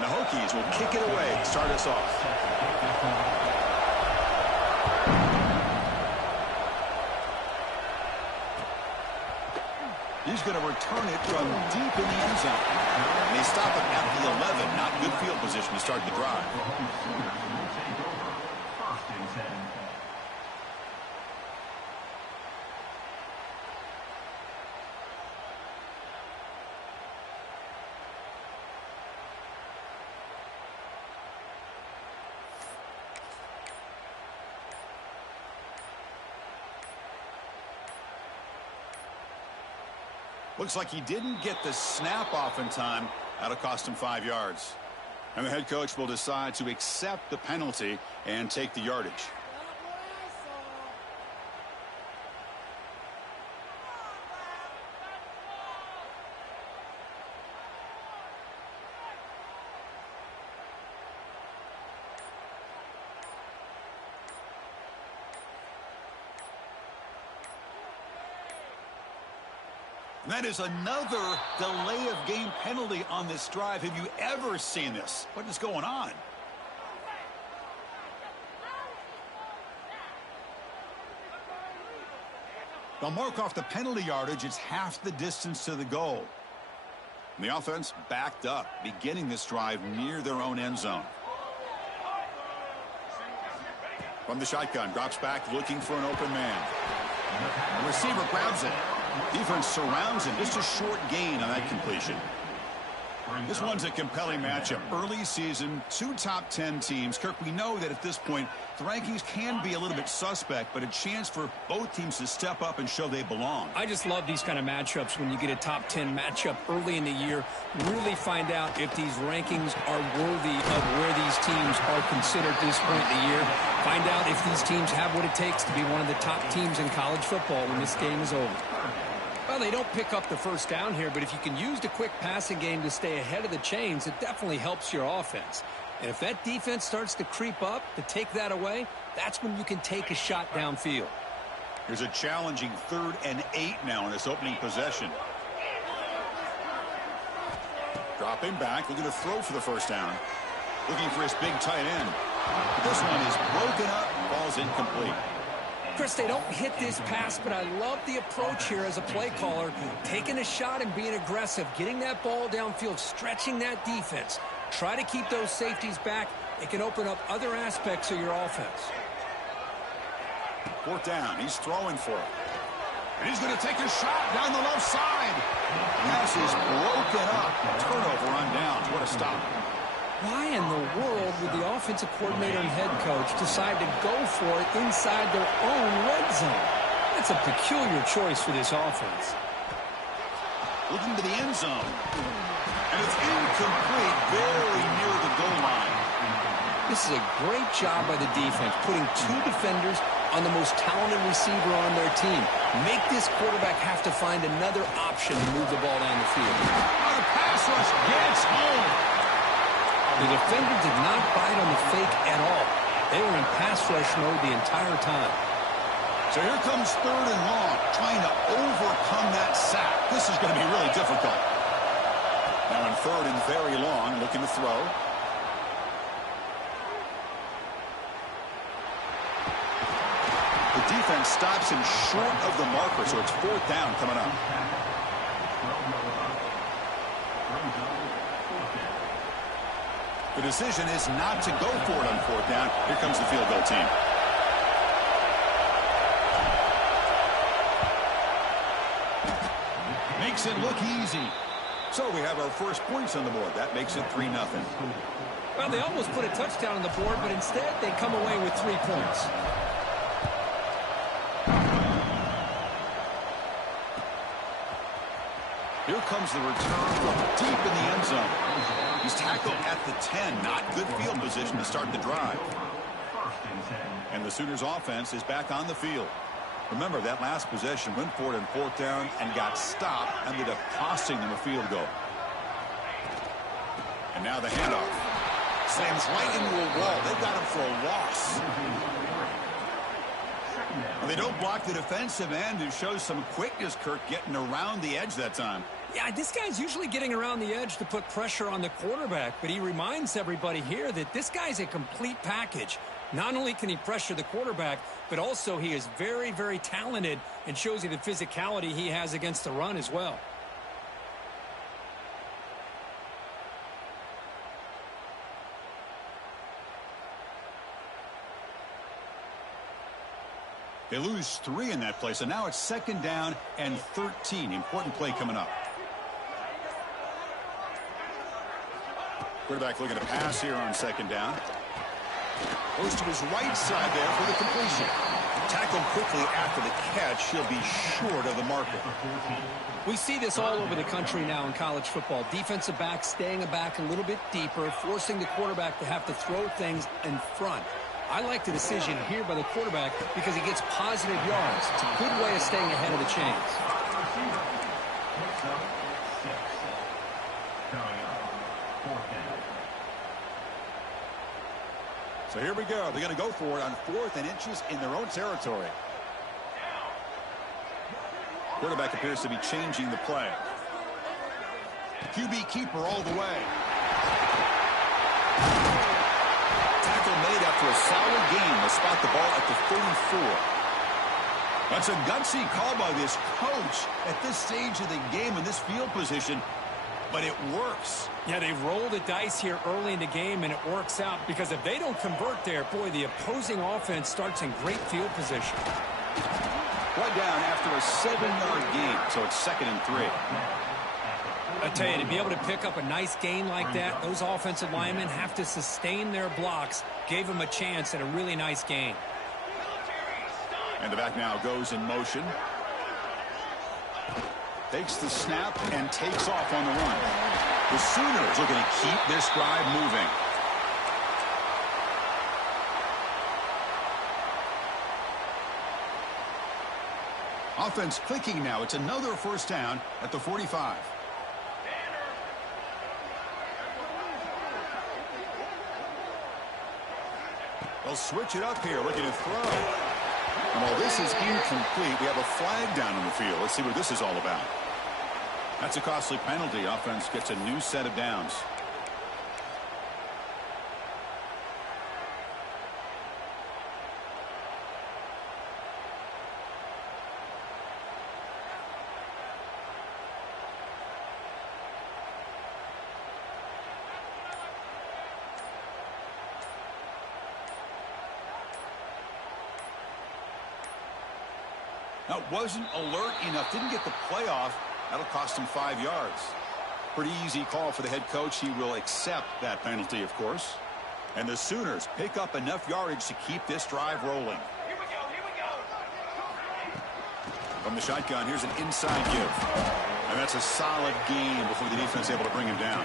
And the Hokies will kick it away to start us off. He's going to return it from deep in the end zone. And they stop it at the 11. Not good field position to start the drive. Looks like he didn't get the snap off in time. That'll cost him 5 yards. And the head coach will decide to accept the penalty and take the yardage. That is another delay of game penalty on this drive. Have you ever seen this? What is going on? They'll mark off the penalty yardage. It's half the distance to the goal. And the offense backed up, beginning this drive near their own end zone. From the shotgun, drops back looking for an open man. The receiver grabs it. Defense surrounds him. Just a short gain on that completion. This one's a compelling matchup. Early season, 2 top 10 teams. Kirk, we know that at this point, the rankings can be a little bit suspect, but a chance for both teams to step up and show they belong. I just love these kind of matchups when you get a top 10 matchup early in the year. Really find out if these rankings are worthy of where these teams are considered at this point in the year. Find out if these teams have what it takes to be one of the top teams in college football when this game is over. Well, they don't pick up the first down here, but if you can use the quick passing game to stay ahead of the chains, it definitely helps your offense. And if that defense starts to creep up to take that away, that's when you can take a shot downfield. Here's a challenging 3rd and 8 now in this opening possession. Dropping back, looking to throw for the first down. Looking for his big tight end. This one is broken up, falls incomplete. Chris, they don't hit this pass, but I love the approach here as a play caller. Taking a shot and being aggressive, getting that ball downfield, stretching that defense. Try to keep those safeties back. It can open up other aspects of your offense. 4th down, he's throwing for it. And he's going to take a shot down the left side. Pass is broken up. Turnover on downs. What a stop. Why in the world would the offensive coordinator and head coach decide to go for it inside their own red zone? That's a peculiar choice for this offense. Looking to the end zone. And it's incomplete, very near the goal line. This is a great job by the defense, putting 2 defenders on the most talented receiver on their team. Make this quarterback have to find another option to move the ball down the field. Oh, the pass rush gets home. The defender did not bite on the fake at all. They were in pass rush mode the entire time. So here comes 3rd and long, trying to overcome that sack. This is going to be really difficult. Now in 3rd and very long, looking to throw. The defense stops him short of the marker, so it's 4th down coming up. The decision is not to go for it on 4th down. Here comes the field goal team. Makes it look easy. So we have our first points on the board. That makes it 3-0. Well, they almost put a touchdown on the board, but instead they come away with 3 points. Here comes the return from deep in the end zone. He's tackled at the 10. Not good field position to start the drive. And the Sooners offense is back on the field. Remember, that last possession went for it on 4th down and got stopped, ended up costing them a field goal. And now the handoff. Slams right into a wall. They've got him for a loss. Well, they don't block the defensive end, who shows some quickness, Kirk, getting around the edge that time. Yeah, this guy's usually getting around the edge to put pressure on the quarterback, but he reminds everybody here that this guy's a complete package. Not only can he pressure the quarterback, but also he is very, very talented and shows you the physicality he has against the run as well. They lose 3 in that play, so now it's 2nd down and 13. Important play coming up. Quarterback looking to pass here on 2nd down. Goes to his right side there for the completion. Tackled quickly after the catch. He'll be short of the marker. We see this all over the country now in college football. Defensive backs staying back a little bit deeper, forcing the quarterback to have to throw things in front. I like the decision here by the quarterback because he gets positive yards. It's a good way of staying ahead of the chains. So here we go. They're going to go for it on 4th and inches in their own territory. Quarterback appears to be changing the play. QB keeper all the way. Tackle made after a solid gain. They'll spot the ball at the 34. That's a gutsy call by this coach at this stage of the game in this field position. But it works. Yeah, they've rolled the dice here early in the game, and it works out because if they don't convert there, boy, the opposing offense starts in great field position. One down after a 7-yard gain, so it's 2nd and 3. I tell you, to be able to pick up a nice gain like that, those offensive linemen have to sustain their blocks. Gave them a chance at a really nice gain. And the back now goes in motion. Takes the snap and takes off on the run. The Sooners looking to keep this drive moving. Offense clicking now. It's another 1st down at the 45. They'll switch it up here, looking to throw. And while this is incomplete, we have a flag down in the field. Let's see what this is all about. That's a costly penalty. Offense gets a new set of downs. Now, wasn't alert enough. Didn't get the play off. That'll cost him 5 yards. Pretty easy call for the head coach. He will accept that penalty, of course. And the Sooners pick up enough yardage to keep this drive rolling. Here we go. From the shotgun, here's an inside give. And that's a solid gain before the defense is able to bring him down.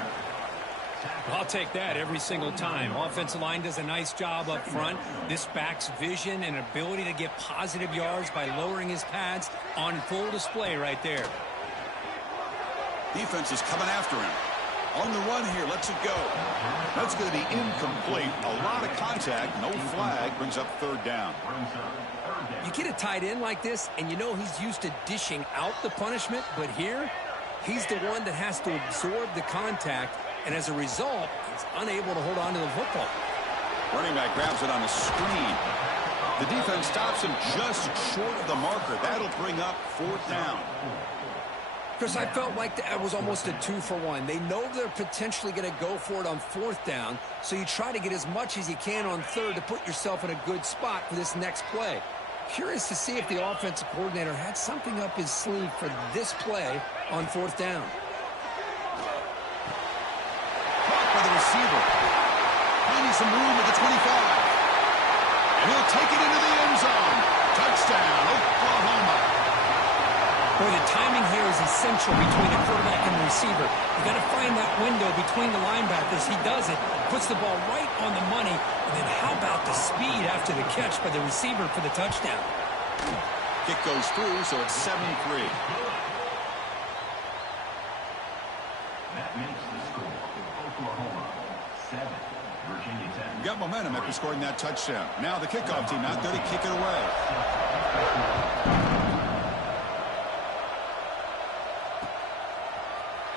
I'll take that every single time. Offensive line does a nice job up front. This back's vision and ability to get positive yards by lowering his pads on full display right there. Defense is coming after him. On the run here, lets it go. That's going to be incomplete. A lot of contact, no flag, brings up 3rd down. You get a tight end like this, and you know he's used to dishing out the punishment, but here, he's the one that has to absorb the contact, and as a result, he's unable to hold on to the football. Running back grabs it on a screen. The defense stops him just short of the marker. That'll bring up 4th down. Chris, I felt like that was almost a 2-for-1. They know they're potentially going to go for it on 4th down, so you try to get as much as you can on 3rd to put yourself in a good spot for this next play. Curious to see if the offensive coordinator had something up his sleeve for this play on 4th down. Caught by the receiver. Finding some room at the 25. And he'll take it into the end zone. Touchdown, Oklahoma. Boy, the timing here is essential between the quarterback and the receiver. You got to find that window between the linebackers. He does it, puts the ball right on the money, and then how about the speed after the catch by the receiver for the touchdown? Kick goes through, so it's 7-3. That makes the score. Oklahoma 7, Virginia 10. Got momentum after scoring that touchdown. Now the kickoff team not there to kick it away.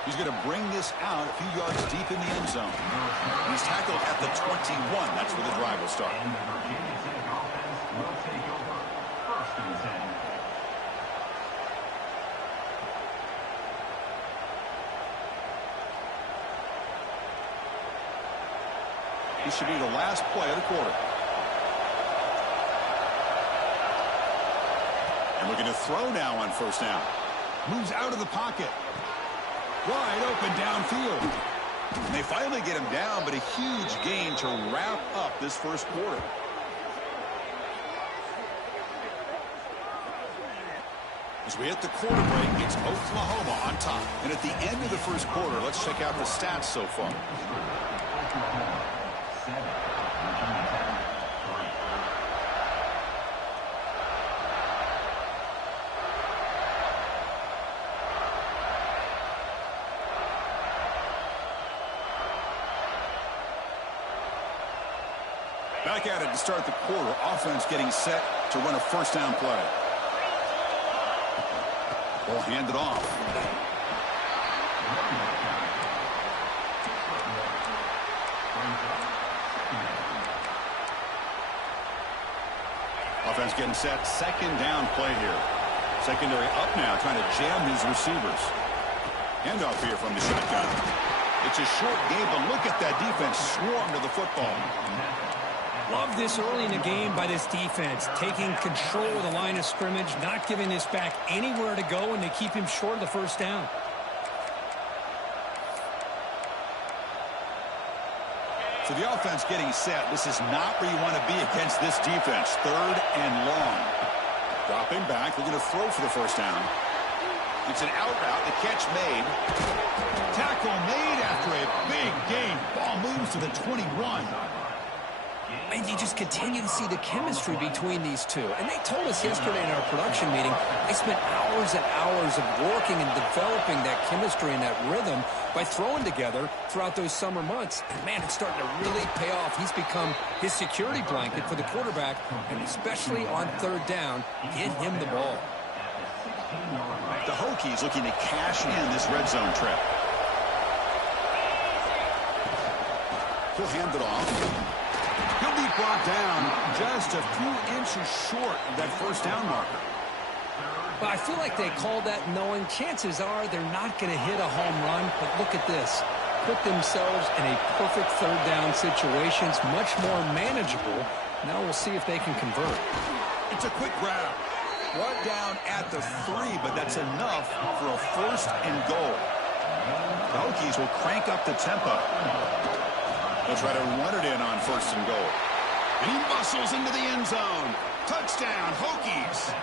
He's going to bring this out a few yards deep in the end zone. He's tackled at the 21. That's where the drive will start. And the Virginia Tech offense will take over. 1st and 10. This should be the last play of the quarter. And looking to throw now on 1st down. Moves out of the pocket. Wide open downfield. And they finally get him down, but a huge gain to wrap up this 1st quarter. As we hit the quarter break, it's Oklahoma on top. And at the end of the 1st quarter, let's check out the stats so far. Oklahoma 7, Virginia Tech 3. Back at it to start the quarter. Offense getting set to run a 1st down play. Ball handed off. Offense getting set. 2nd down play here. Secondary up now, trying to jam his receivers. Handoff here from the shotgun. It's a short game, but look at that defense swarm to the football. Love this early in the game by this defense, taking control of the line of scrimmage, not giving this back anywhere to go, and they keep him short of the 1st down. So the offense getting set. This is not where you want to be against this defense. 3rd and long. Dropping back, looking to throw for the 1st down. It's an out route, the catch made. Tackle made after a big gain. Ball moves to the 21. And you just continue to see the chemistry between these two. And they told us yesterday in our production meeting, they spent hours and hours of working and developing that chemistry and that rhythm by throwing together throughout those summer months. And man, it's starting to really pay off. He's become his security blanket for the quarterback, and especially on 3rd down, get him the ball. The Hokies looking to cash in this red zone trip. He'll hand it off. He'll be brought down just a few inches short of that 1st down marker. But I feel like they called that knowing chances are they're not going to hit a home run. But look at this. Put themselves in a perfect 3rd down situation. It's much more manageable. Now we'll see if they can convert. It's a quick grab. Brought down at the 3, but that's enough for a 1st and goal. The Hokies will crank up the tempo. They'll try to run it in on 1st and goal. And he muscles into the end zone. Touchdown, Hokies.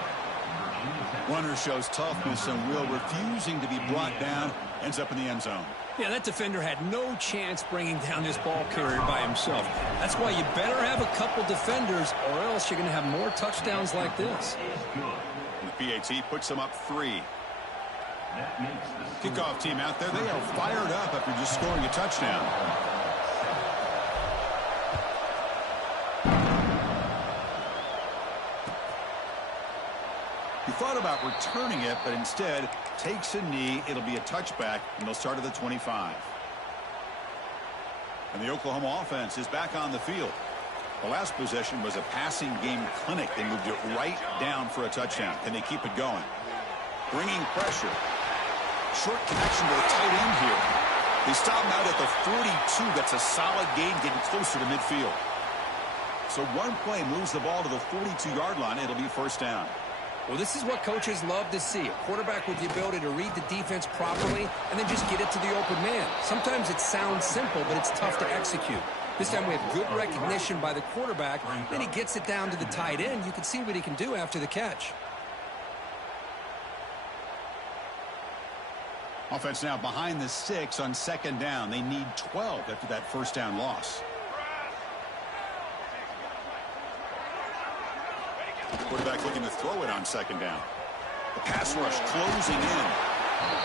Runner shows toughness and will, refusing to be brought down. Ends up in the end zone. Yeah, that defender had no chance bringing down this ball carrier by himself. That's why you better have a couple defenders, or else you're going to have more touchdowns like this. And the PAT puts them up 3. Kickoff team out there, they are fired up after just scoring a touchdown. He thought about returning it, but instead takes a knee. It'll be a touchback, and they'll start at the 25. And the Oklahoma offense is back on the field. The last possession was a passing game clinic. They moved it right down for a touchdown. Can they keep it going? Bringing pressure. Short connection to the tight end here. They stop him out at the 42. That's a solid gain, getting closer to midfield. So one play moves the ball to the 42-yard line. It'll be 1st down. Well, this is what coaches love to see. A quarterback with the ability to read the defense properly and then just get it to the open man. Sometimes it sounds simple, but it's tough to execute. This time we have good recognition by the quarterback. Then he gets it down to the tight end. You can see what he can do after the catch. Offense now behind the 6 on 2nd down. They need 12 after that 1st down loss. Quarterback looking to throw it on 2nd down. The pass rush closing in.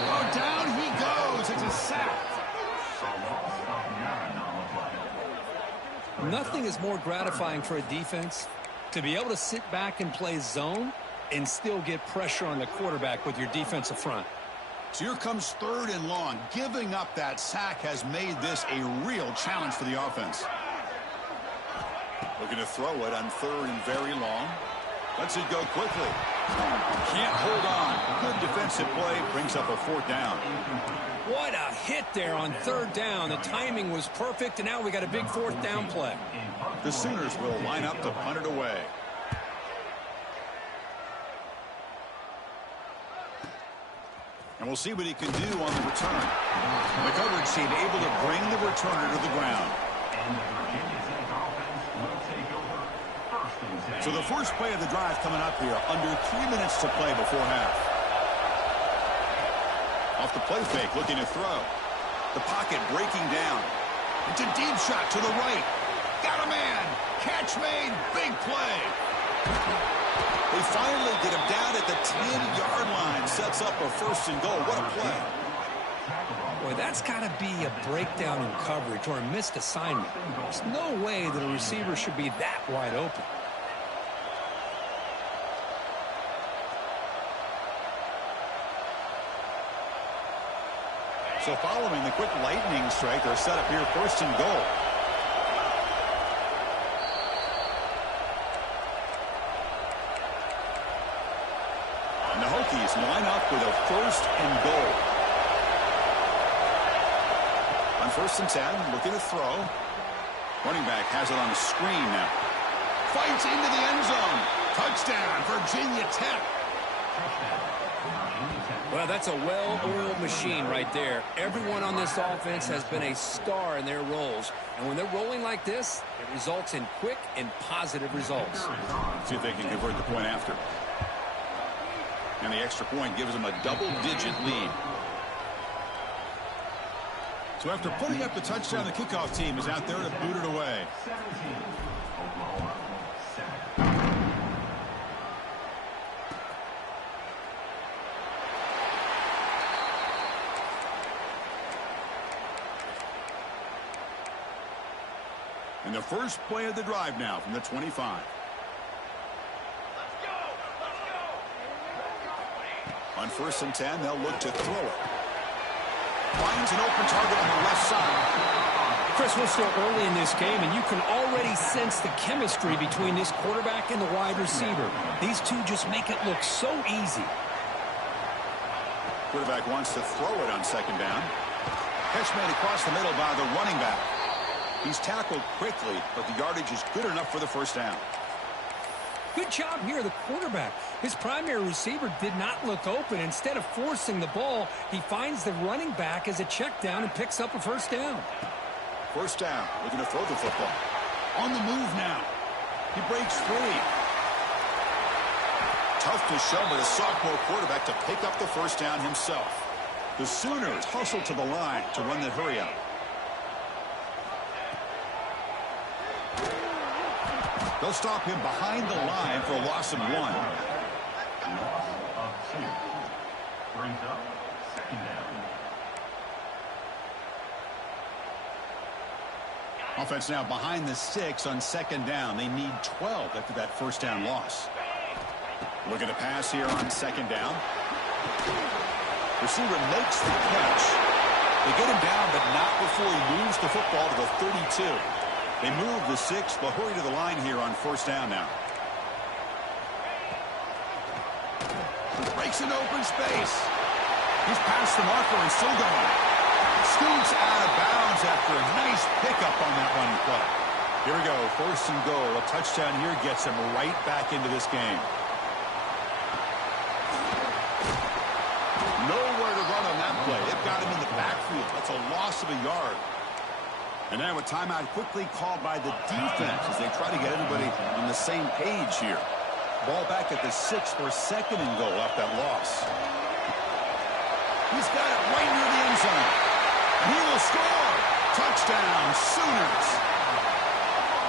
Oh, down he goes. It's a sack. Nothing is more gratifying for a defense to be able to sit back and play zone and still get pressure on the quarterback with your defensive front. So here comes 3rd and long. Giving up that sack has made this a real challenge for the offense. Looking to throw it on 3rd and very long. Lets it go quickly. Can't hold on. Good defensive play. Brings up a 4th down. What a hit there on 3rd down. The timing was perfect, and now we got a big 4th down play. The Sooners will line up to punt it away. And we'll see what he can do on the return. The coverage team able to bring the returner to the ground. So the first play of the drive coming up here, under 3 minutes to play before half. Off the play fake, looking to throw. The pocket breaking down. It's a deep shot to the right. Got a man. Catch made. Big play. They finally get him down at the 10-yard line. Sets up a 1st and goal. What a play. Boy, that's got to be a breakdown in coverage or a missed assignment. There's no way that a receiver should be that wide open. So following the quick lightning strike, they're set up here 1st and goal. And the Hokies line up with a 1st and goal. On 1st and 10, looking to throw. Running back has it on the screen now. Fights into the end zone. Touchdown, Virginia Tech. Well, that's a well-oiled machine right there. Everyone on this offense has been a star in their roles. And when they're rolling like this, it results in quick and positive results. See if they can convert the point after. And the extra point gives them a double-digit lead. So after putting up the touchdown, the kickoff team is out there to boot it away. And the first play of the drive now from the 25. On 1st and 10, they'll look to throw it. Finds an open target on the left side. Chris, we're still early in this game, and you can already sense the chemistry between this quarterback and the wide receiver. These two just make it look so easy. Quarterback wants to throw it on 2nd down. Catch made across the middle by the running back. He's tackled quickly, but the yardage is good enough for the 1st down. Good job here, the quarterback. His primary receiver did not look open. Instead of forcing the ball, he finds the running back as a check down and picks up a 1st down. 1st down, looking to throw the football. On the move now. He breaks free. Tough to show, but a sophomore quarterback to pick up the 1st down himself. The Sooners hustle to the line to run the hurry up. They'll stop him behind the line for a loss of 1. Loss of 2. Brings up 2nd down. Offense now behind the 6 on 2nd down. They need 12 after that 1st down loss. Looking to pass here on 2nd down. Receiver makes the catch. They get him down, but not before he moves the football to the 32. They move the 6. They'll hurry to the line here on 1st down now. Breaks an open space. He's past the marker and still going. Scoots out of bounds after a nice pickup on that running play. Here we go, 1st and goal. A touchdown here gets him right back into this game. Nowhere to run on that play. They've got him in the backfield. That's a loss of a yard. And now a timeout quickly called by the defense as they try to get everybody on the same page here. Ball back at the 6 for 2nd and goal off that loss. He's got it right near the end zone. And he will score. Touchdown, Sooners.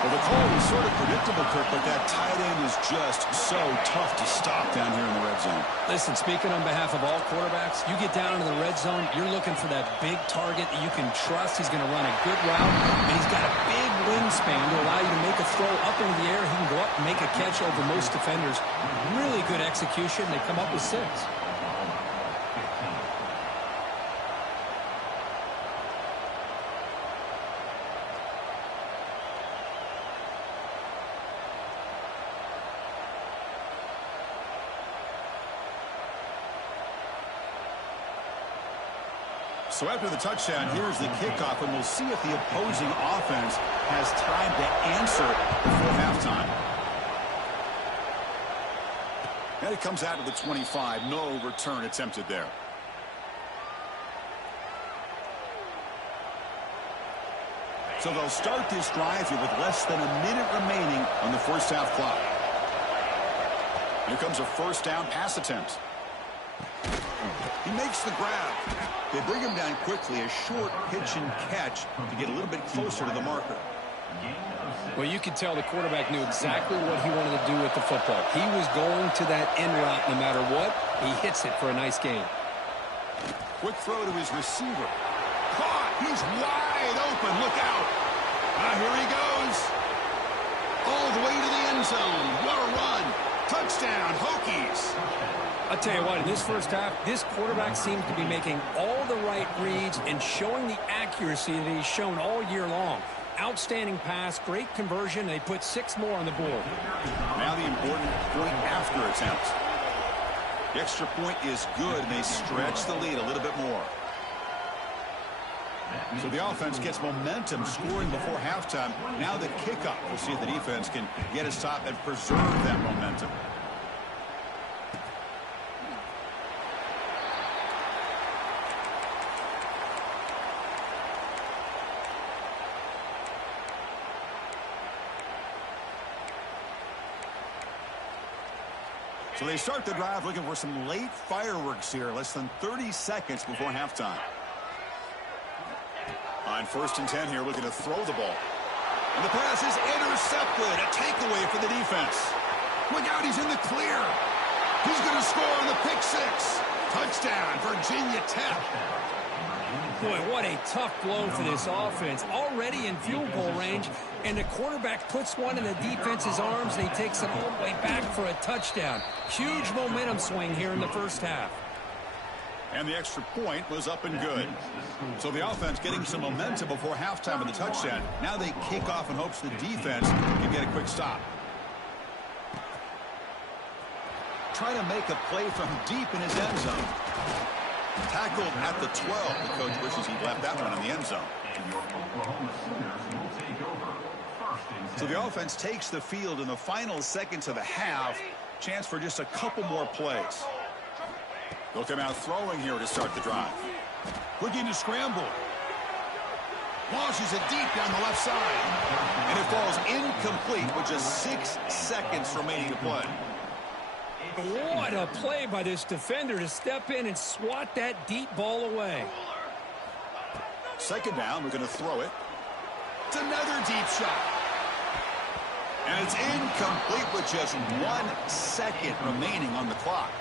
Well, the call was sort of predictable, Kirk, but that tight end is just so tough to stop down here in the red zone. Listen, speaking on behalf of all quarterbacks, you get down into the red zone, you're looking for that big target that you can trust. He's going to run a good route, and he's got a big wingspan to allow you to make a throw up into the air. He can go up and make a catch over most defenders. Really good execution. They come up with 6. So after the touchdown, here's the kickoff, and we'll see if the opposing offense has time to answer before halftime. And it comes out to the 25. No return attempted there. So they'll start this drive here with less than a minute remaining on the first half clock. Here comes a first down pass attempt. He makes the grab. They bring him down quickly, a short pitch and catch to get a little bit closer to the marker. Well, you could tell the quarterback knew exactly what he wanted to do with the football. He was going to that end route no matter what. He hits it for a nice gain. Quick throw to his receiver. Caught! He's wide open. Look out! Here he goes. All the way to the end zone. What a run. Touchdown, Hokies. I'll tell you what, in this first half, this quarterback seems to be making all the right reads and showing the accuracy that he's shown all year long. Outstanding pass, great conversion. They put 6 more on the board. Now the important point after attempt. The extra point is good, and they stretch the lead a little bit more. So the offense gets momentum scoring before halftime. Now the kickoff. We'll see if the defense can get a stop and preserve that momentum. So they start the drive looking for some late fireworks here. Less than 30 seconds before halftime. On 1st and 10 here, looking to throw the ball. And the pass is intercepted. A takeaway for the defense. Look out, he's in the clear. He's going to score on the pick 6. Touchdown, Virginia Tech. Boy, what a tough blow for this offense. Already in field goal range, and the quarterback puts one in the defense's arms, and he takes it all the way back for a touchdown. Huge momentum swing here in the first half. And the extra point was up and good. So the offense getting some momentum before halftime with the touchdown. Now they kick off in hopes the defense can get a quick stop. Trying to make a play from deep in his end zone. Tackled at the 12. The coach wishes he'd left that one in the end zone. So the offense takes the field in the final seconds of the half. Chance for just a couple more plays. They'll come out throwing here to start the drive. Looking to scramble. Launches it deep down the left side. And it falls incomplete with just 6 seconds remaining to play. What a play by this defender to step in and swat that deep ball away. 2nd down, we're going to throw it. It's another deep shot. And it's incomplete with just 1 second remaining on the clock.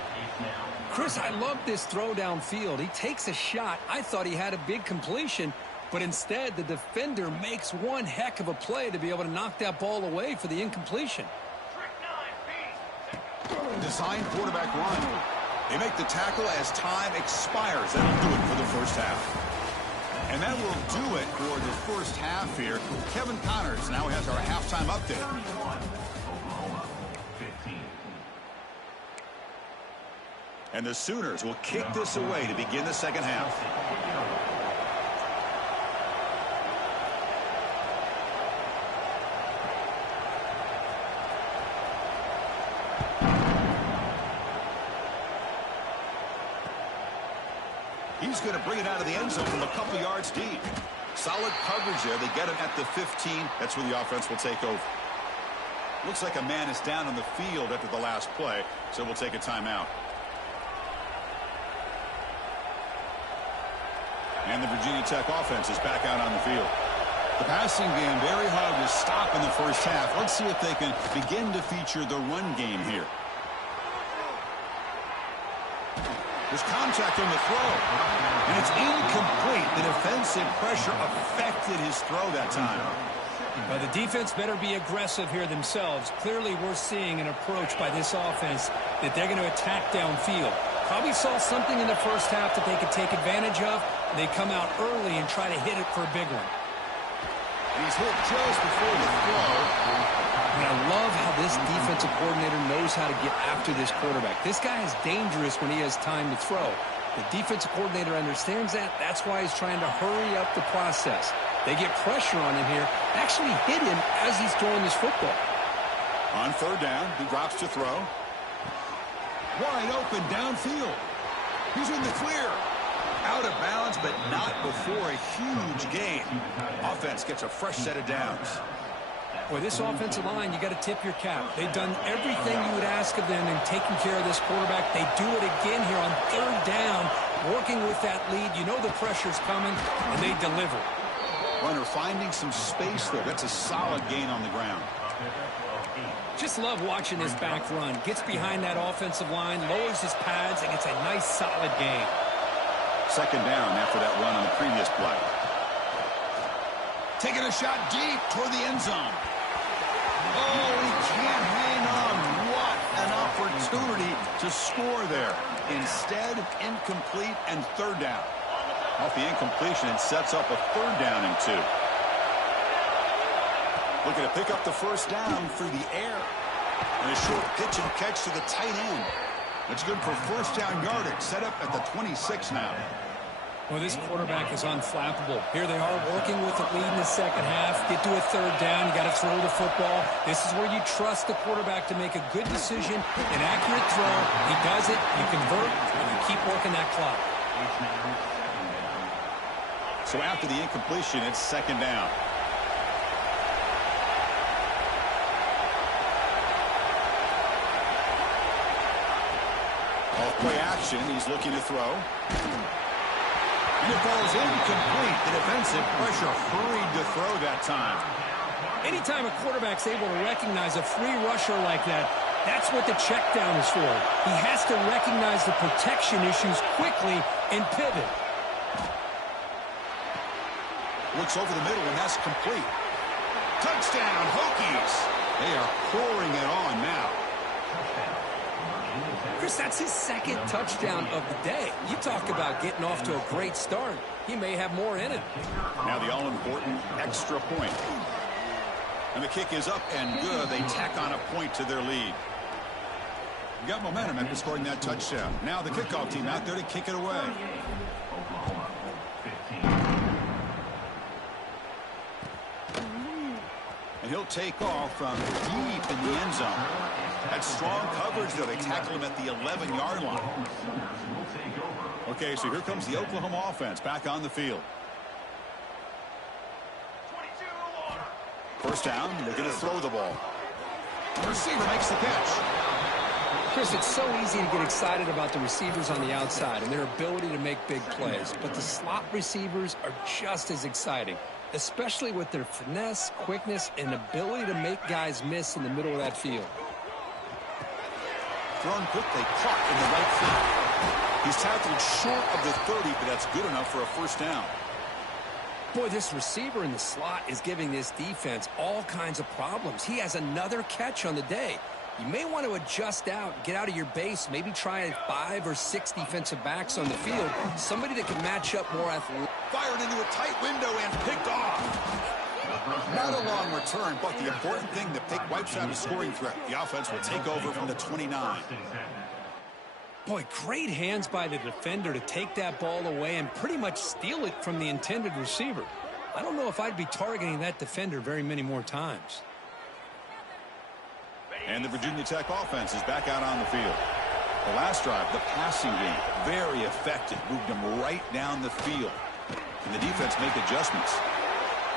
Chris, I love this throw downfield. He takes a shot. I thought he had a big completion, but instead the defender makes one heck of a play to be able to knock that ball away for the incompletion. Design quarterback run. They make the tackle as time expires. That'll do it for the first half. And that will do it for the first half here. Kevin Connors now has our halftime update. And the Sooners will kick this away to begin the second half. He's going to bring it out of the end zone from a couple yards deep. Solid coverage there. They get him at the 15. That's where the offense will take over. Looks like a man is down on the field after the last play, so we'll take a timeout. And the Virginia Tech offense is back out on the field. The passing game very hard to stop in the first half. Let's see if they can begin to feature the run game here. There's contact on the throw. And it's incomplete. The defensive pressure affected his throw that time. Well, the defense better be aggressive here themselves. Clearly, we're seeing an approach by this offense that they're going to attack downfield. Probably saw something in the first half that they could take advantage of. They come out early and try to hit it for a big one. And he's hit just before the throw. And I love how this defensive coordinator knows how to get after this quarterback. This guy is dangerous when he has time to throw. The defensive coordinator understands that. That's why he's trying to hurry up the process. They get pressure on him here. Actually hit him as he's throwing this football. On third down, he drops to throw. Wide open downfield. He's in the clear. Out of bounds, but not before a huge gain. Offense gets a fresh set of downs. Boy, this offensive line, you got to tip your cap. They've done everything you would ask of them in taking care of this quarterback. They do it again here on third down, working with that lead. You know the pressure's coming, and they deliver. Runner finding some space there. That's a solid gain on the ground. Just love watching this back run. Gets behind that offensive line, lowers his pads, and gets a nice, solid gain. Second down after that run on the previous play. Taking a shot deep toward the end zone. Oh, he can't hang on. What an opportunity to score there. Instead, incomplete and third down. Off the incompletion, it sets up a third down and 2. Looking to pick up the first down through the air. And a short pitch and catch to the tight end. That's good for first down yardage. Set up at the 26 now. Well, this quarterback is unflappable. Here they are working with the lead in the second half. Get to a third down. You got to throw the football. This is where you trust the quarterback to make a good decision, an accurate throw. He does it. You convert, and you keep working that clock. So after the incompletion, it's second down. Off-play action. He's looking to throw. And it falls incomplete. The defensive pressure hurried to throw that time. Anytime a quarterback's able to recognize a free rusher like that, that's what the check down is for. He has to recognize the protection issues quickly and pivot. Looks over the middle, and that's complete. Touchdown, Hokies. They are pouring it on now. Chris, that's his second touchdown of the day. You talk about getting off to a great start. He may have more in it. Now the all-important extra point. And the kick is up and good. They tack on a point to their lead. Got momentum after scoring that touchdown. Now the kickoff team out there to kick it away. And he'll take off from deep in the end zone. That's strong coverage, though. They tackle him at the 11-yard line. Okay, so here comes the Oklahoma offense back on the field. First down, they're going to throw the ball. The receiver makes the catch. Chris, it's so easy to get excited about the receivers on the outside and their ability to make big plays. But the slot receivers are just as exciting, especially with their finesse, quickness, and ability to make guys miss in the middle of that field. Thrown quickly, caught in the right foot. He's tackled short of the 30, but that's good enough for a first down. Boy, this receiver in the slot is giving this defense all kinds of problems. He has another catch on the day. You may want to adjust out, get out of your base, maybe try 5 or 6 defensive backs on the field, somebody that can match up more athletic. Fired into a tight window and picked off. Not a long return, but the important thing, the pick wipes out a scoring threat. The offense will take over from the 29. Boy, great hands by the defender to take that ball away and pretty much steal it from the intended receiver. I don't know if I'd be targeting that defender very many more times. And the Virginia Tech offense is back out on the field. The last drive, the passing game, very effective. Moved them right down the field. And the defense make adjustments.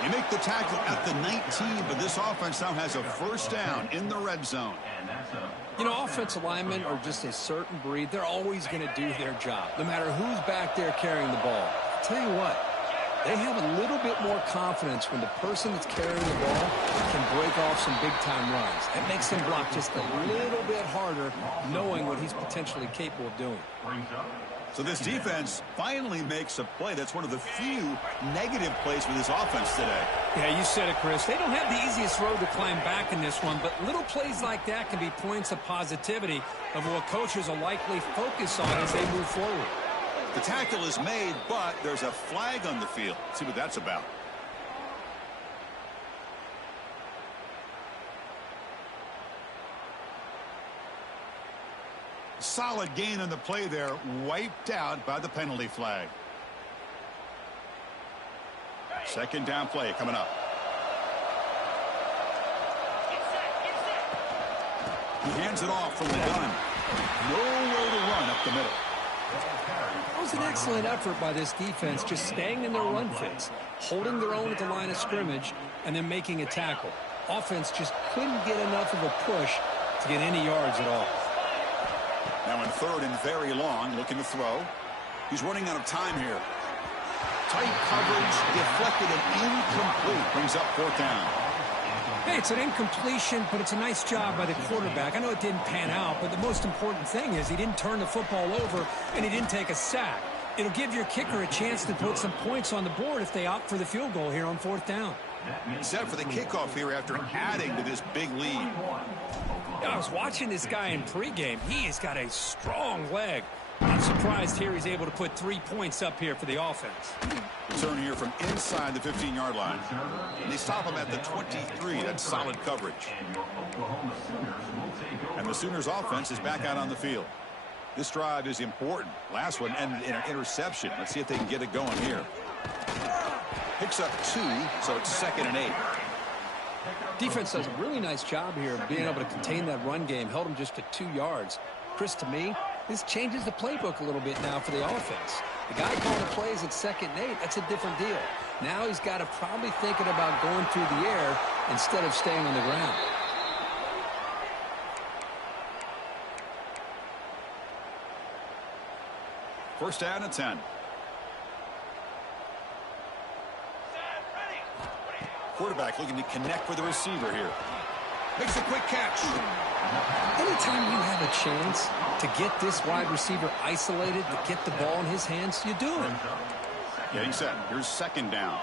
They make the tackle at the 19, but this offense now has a first down in the red zone. You know, offensive linemen are just a certain breed. They're always going to do their job, no matter who's back there carrying the ball. I'll tell you what, they have a little bit more confidence when the person that's carrying the ball can break off some big-time runs. That makes them block just a little bit harder, knowing what he's potentially capable of doing. So this defense finally makes a play. That's one of the few negative plays for this offense today. Yeah, you said it, Chris. They don't have the easiest road to climb back in this one, but little plays like that can be points of positivity of what coaches will likely focus on as they move forward. The tackle is made, but there's a flag on the field. Let's see what that's about. solid gain on the play there, wiped out by the penalty flag. Second down play coming up. He hands it off from the gun. Nowhere to run up the middle. That was an excellent effort by this defense, just staying in their run fits, holding their own at the line of scrimmage, and then making a tackle. Offense just couldn't get enough of a push to get any yards at all. Now in third and very long, looking to throw. He's running out of time here. Tight coverage, deflected and incomplete. Brings up fourth down. Hey, it's an incompletion, but it's a nice job by the quarterback. I know it didn't pan out, but the most important thing is he didn't turn the football over and he didn't take a sack. It'll give your kicker a chance to put some points on the board if they opt for the field goal here on fourth down. Set for the kickoff here after adding to this big lead. I was watching this guy in pregame. He has got a strong leg. I'm surprised here he's able to put 3 points up here for the offense. Return here from inside the 15-yard line. They stop him at the 23. That's solid coverage. And the Sooners offense is back out on the field. This drive is important. Last one ended in an interception. Let's see if they can get it going here. Picks up 2, so it's 2nd and 8. Defense does a really nice job here of being able to contain that run game. Held him just to 2 yards. Chris, to me, this changes the playbook a little bit now for the offense. The guy calling the plays at 2nd and 8, that's a different deal. Now he's got to probably thinking about going through the air instead of staying on the ground. First down and 10. Quarterback looking to connect with the receiver here. Makes a quick catch. Anytime you have a chance to get this wide receiver isolated, to get the ball in his hands, you do it. Getting set. Here's 2nd down.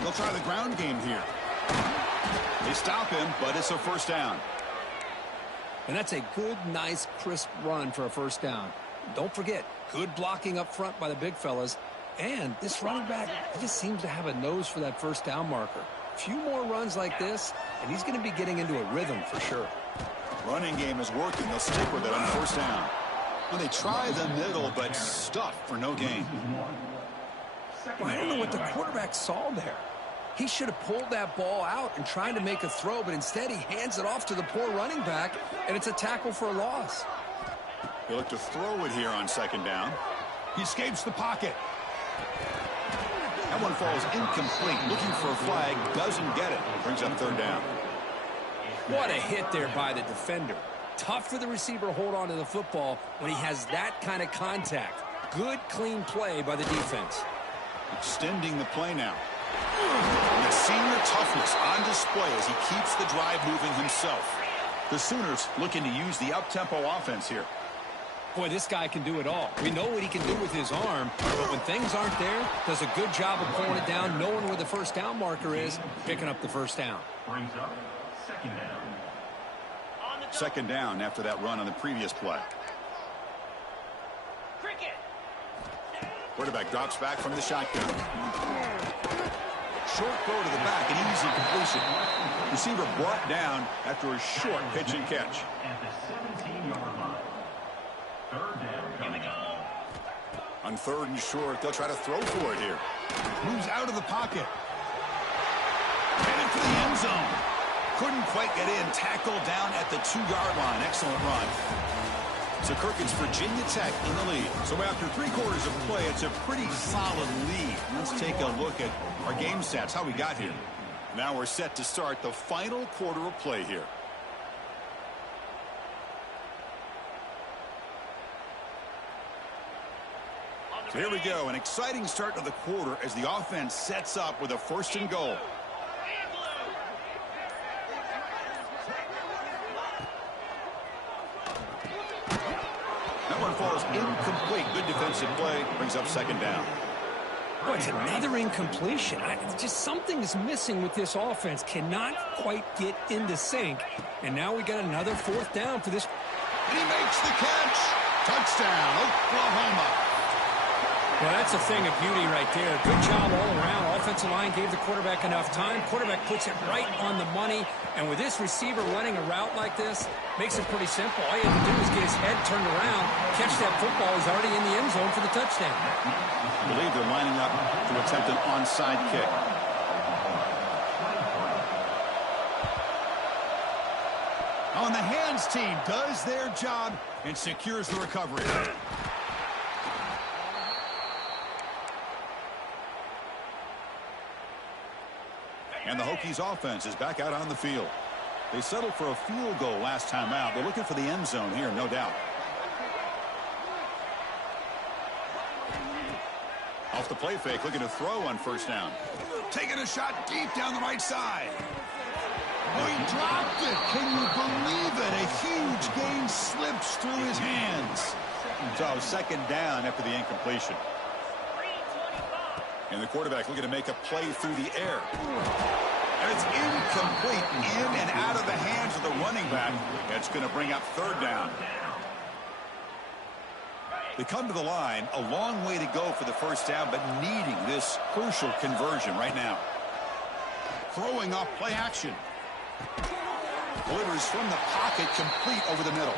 They'll try the ground game here. They stop him, but it's a first down. And that's a good, nice, crisp run for a first down. Don't forget, good blocking up front by the big fellas. And this running back, he just seems to have a nose for that first down marker. A few more runs like this, and he's going to be getting into a rhythm for sure. Running game is working. They'll stick with it on first down. Well, they try the middle, but stuff for no gain. Well, I don't know what the quarterback saw there. He should have pulled that ball out and tried to make a throw, but instead he hands it off to the poor running back, and it's a tackle for a loss. They look to throw it here on 2nd down. He escapes the pocket. That one falls incomplete. Looking for a flag. Doesn't get it. Brings up 3rd down. What a hit there by the defender. Tough for the receiver to hold on to the football when he has that kind of contact. Good, clean play by the defense. Extending the play now. And the senior toughness on display as he keeps the drive moving himself. The Sooners looking to use the up-tempo offense here. Boy, this guy can do it all. We know what he can do with his arm, but when things aren't there, does a good job of pulling it down, knowing where the first down marker is, picking up the first down. Brings up 2nd down. 2nd down after that run on the previous play. Quarterback drops back from the shotgun. Short throw to the back, an easy completion. Receiver brought down after a short pitch and catch. At the 17-yard line. 3rd down coming up. On 3rd and short, they'll try to throw for it here. Moves out of the pocket. Headed for the end zone. Couldn't quite get in. Tackled down at the 2-yard line. Excellent run. So Kirk's Virginia Tech in the lead. So after 3/4 of play, it's a pretty solid lead. Let's take a look at our game stats, how we got here. Now we're set to start the final quarter of play here. So here we go, an exciting start to the quarter as the offense sets up with a 1st and goal. That one falls incomplete. Good defensive play. Brings up 2nd down. Boy, it's another incompletion. Just something's missing with this offense. Cannot quite get into sync. And now we got another 4th down for this. And he makes the catch. Touchdown, Oklahoma. Well, that's a thing of beauty right there. Good job all around. Offensive line gave the quarterback enough time. Quarterback puts it right on the money. And with this receiver running a route like this, makes it pretty simple. All you have to do is get his head turned around, catch that football. He's already in the end zone for the touchdown. I believe they're lining up to attempt an onside kick. On the hands team does their job and secures the recovery. And the Hokies offense is back out on the field. They settled for a field goal last time out. They're looking for the end zone here, no doubt. Off the play fake, looking to throw on first down. Taking a shot deep down the right side. Oh, he dropped it. Can you believe it? A huge gain slips through his hands. So second down after the incompletion. And the quarterback looking to make a play through the air. And it's incomplete, in and out of the hands of the running back. That's going to bring up third down. They come to the line, a long way to go for the first down, but needing this crucial conversion right now. Throwing off play action. Delivers from the pocket, complete over the middle.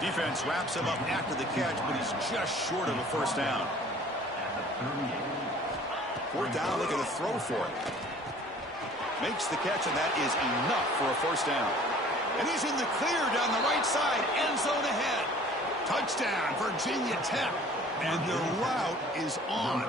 Defense wraps him up after the catch, but he's just short of a first down. Fourth down, looking to throw for it. Makes the catch, and that is enough for a first down. And he's in the clear down the right side, end zone ahead. Touchdown, Virginia Tech. And the route is on.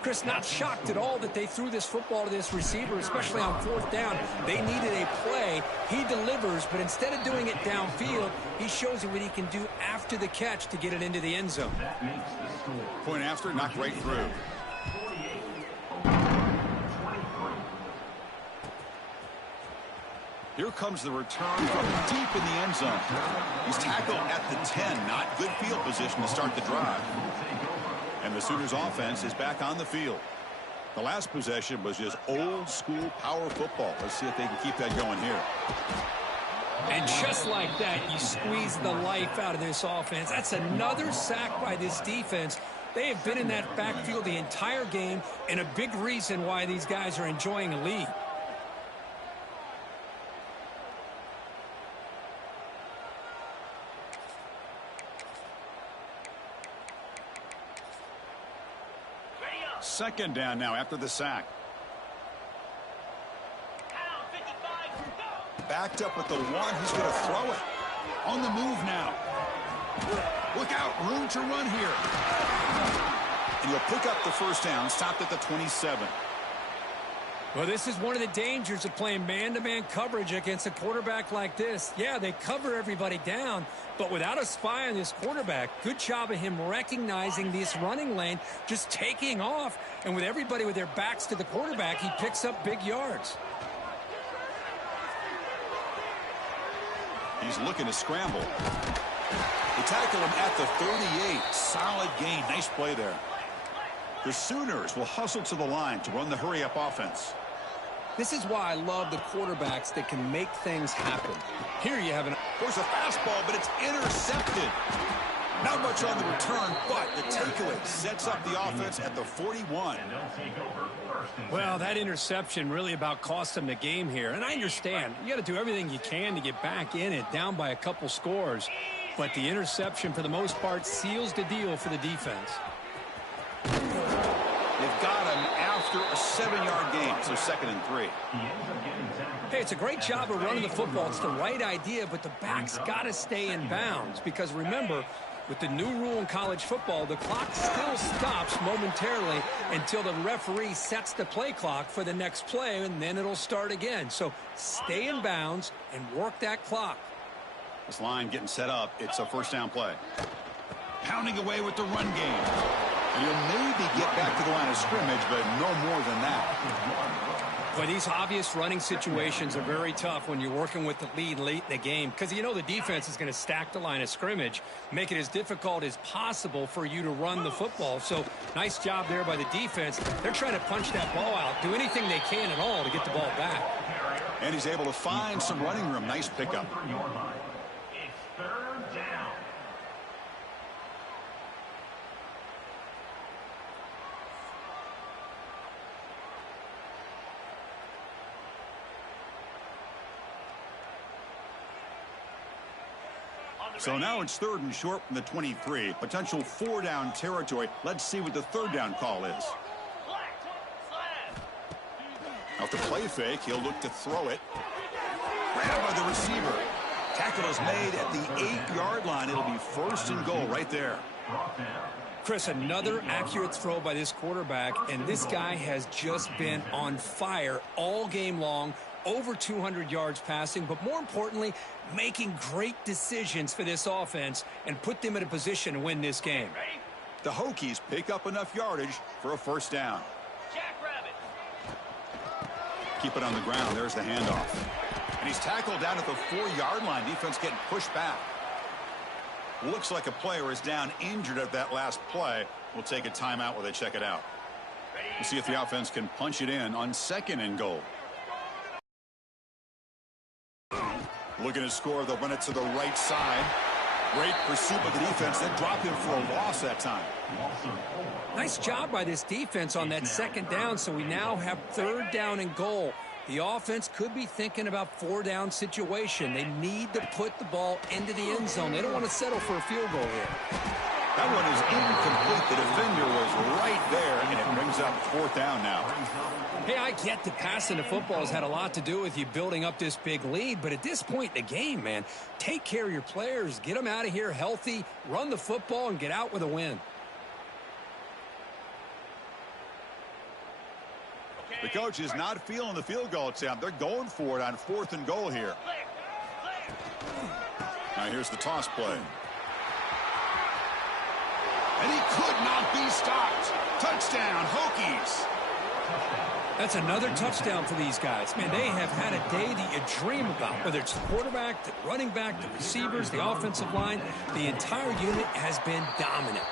Chris, not shocked at all that they threw this football to this receiver, especially on fourth down. They needed a play. He delivers, but instead of doing it downfield, he shows you what he can do after the catch to get it into the end zone. Point after, knocked right through. Here comes the return from deep in the end zone. He's tackled at the 10. Not good field position to start the drive. And the Sooners offense is back on the field. The last possession was just old school power football. Let's see if they can keep that going here. And just like that, you squeeze the life out of this offense. That's another sack by this defense. They have been in that backfield the entire game, and a big reason why these guys are enjoying a lead. Second down now after the sack. Backed up with the one. He's going to throw it. On the move now. Look out. Room to run here. And he'll pick up the first down. Stopped at the 27. Well, this is one of the dangers of playing man-to-man coverage against a quarterback like this. Yeah, they cover everybody down, but without a spy on this quarterback, good job of him recognizing this running lane, just taking off, and with everybody with their backs to the quarterback, he picks up big yards. He's looking to scramble. They tackle him at the 38. Solid gain. Nice play there. The Sooners will hustle to the line to run the hurry-up offense. This is why I love the quarterbacks that can make things happen. Here you have There's a fastball, but it's intercepted. Not much on the return, but the takeaway sets up the offense at the 41. Well, that interception really about cost them the game here. And I understand. You got to do everything you can to get back in it, down by a couple scores. But the interception, for the most part, seals the deal for the defense. They've got him after a 7-yard gain, so 2nd and 3. Hey, it's a great job of running the football. It's the right idea, but the back's got to stay in bounds. Because remember, with the new rule in college football, the clock still stops momentarily until the referee sets the play clock for the next play, and then it'll start again. So stay in bounds and work that clock. This line getting set up. It's a first down play. Pounding away with the run game. And he'll maybe get back to the line of scrimmage, but no more than that. Boy, these obvious running situations are very tough when you're working with the lead late in the game, because you know the defense is going to stack the line of scrimmage, make it as difficult as possible for you to run the football. So nice job there by the defense. They're trying to punch that ball out, do anything they can at all to get the ball back. And he's able to find some running room. Nice pickup. So now it's 3rd and short from the 23. Potential 4-down territory. Let's see what the 3rd down call is. Off the play fake, he'll look to throw it. Grabbed by the receiver. Tackle is made at the 8-yard line. It'll be 1st and goal right there. Chris, another accurate throw by this quarterback, and this guy has just been on fire all game long. Over 200 yards passing, but more importantly, making great decisions for this offense and put them in a position to win this game. The Hokies pick up enough yardage for a 1st down. Keep it on the ground. There's the handoff. And he's tackled down at the 4-yard line. Defense getting pushed back. Looks like a player is down injured at that last play. We'll take a timeout while they check it out. We'll see if the offense can punch it in on 2nd and goal. Looking to score, they'll run it to the right side. Great pursuit by the defense, then drop him for a loss that time. Nice job by this defense on that 2nd down, so we now have 3rd down and goal. The offense could be thinking about 4-down situation. They need to put the ball into the end zone. They don't want to settle for a field goal here. That one is incomplete. The defender was right there, and it brings up 4th down now. Hey, I get that passing the football has had a lot to do with you building up this big lead, but at this point in the game, man, take care of your players, get them out of here healthy, run the football, and get out with a win. The coach is not feeling the field goal attempt. They're going for it on 4th and goal here. Now here's the toss play. And he could not be stopped. Touchdown, Hokies. That's another touchdown for these guys. Man, they have had a day that you dream about, whether it's the quarterback, the running back, the receivers, the offensive line. The entire unit has been dominant.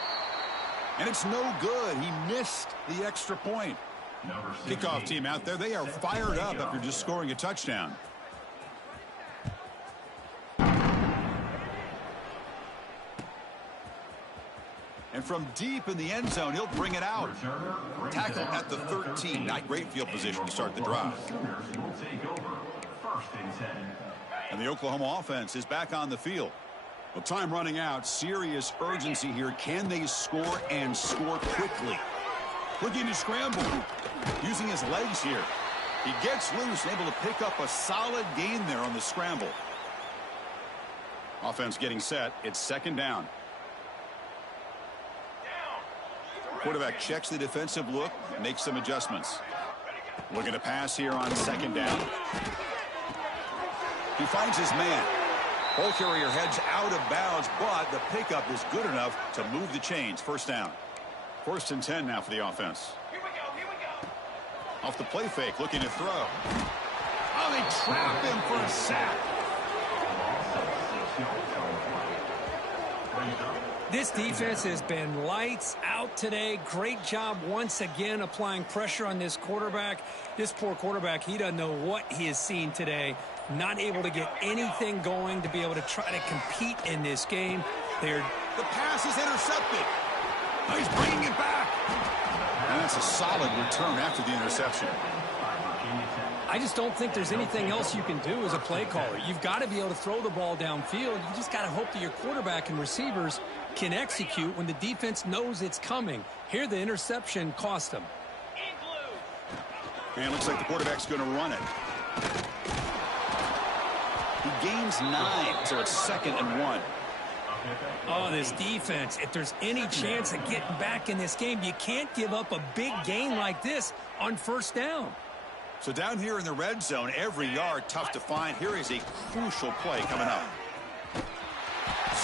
And it's no good. He missed the extra point. Kickoff team out there, they are fired up after just scoring a touchdown. And from deep in the end zone, he'll bring it out. Tackle at the 13. Not great field position to start the drive. And the Oklahoma offense is back on the field. Well, time running out. Serious urgency here. Can they score and score quickly? Looking to scramble. Using his legs here. He gets loose and able to pick up a solid gain there on the scramble. Offense getting set. It's 2nd down. Quarterback checks the defensive look, makes some adjustments. Looking to pass here on 2nd down. He finds his man. Ball carrier heads out of bounds, but the pickup is good enough to move the chains. 1st down. 1st and 10 now for the offense. Here we go. Off the play fake, looking to throw. Oh, they trap him for a sack. This defense has been lights out today. Great job once again applying pressure on this quarterback. This poor quarterback, he doesn't know what he has seen today. Not able to get anything going to be able to try to compete in this game. The pass is intercepted. Oh, he's bringing it back. And that's a solid return after the interception. I just don't think there's anything else you can do as a play caller. You've got to be able to throw the ball downfield. You just got to hope that your quarterback and receivers can execute when the defense knows it's coming. Here, the interception cost them. And it looks like the quarterback's going to run it. He gains 9, so it's 2nd and 1. Oh, this defense, if there's any chance of getting back in this game, you can't give up a big gain like this on 1st down. So down here in the red zone, every yard tough to find. Here is a crucial play coming up.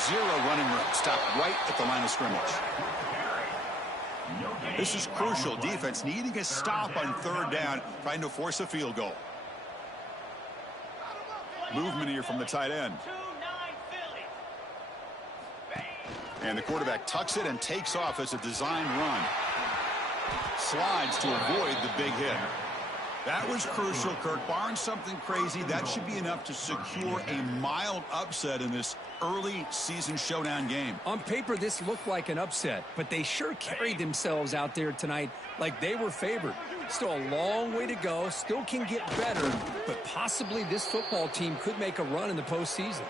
0 running room. Stopped right at the line of scrimmage. This is crucial. Defense needing a stop on 3rd down, trying to force a field goal. Movement here from the tight end. And the quarterback tucks it and takes off as a design run. Slides to avoid the big hit. That was crucial, Kirk. Barring something crazy, that should be enough to secure a mild upset in this early season showdown game. On paper, this looked like an upset, but they sure carried themselves out there tonight like they were favored. Still a long way to go, still can get better, but possibly this football team could make a run in the postseason.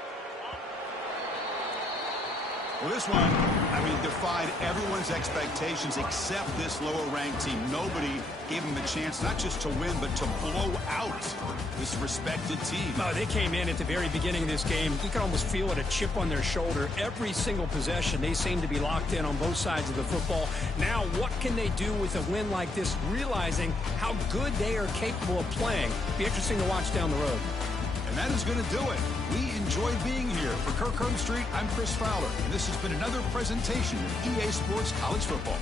Well, this one, defied everyone's expectations except this lower-ranked team. Nobody gave them a chance not just to win, but to blow out this respected team. Oh, they came in at the very beginning of this game. You can almost feel it, a chip on their shoulder. Every single possession, they seem to be locked in on both sides of the football. Now, what can they do with a win like this, realizing how good they are capable of playing? Be interesting to watch down the road. And that is going to do it. We enjoyed being here. For Kirk Herbstreit, I'm Chris Fowler, and this has been another presentation of EA Sports College Football.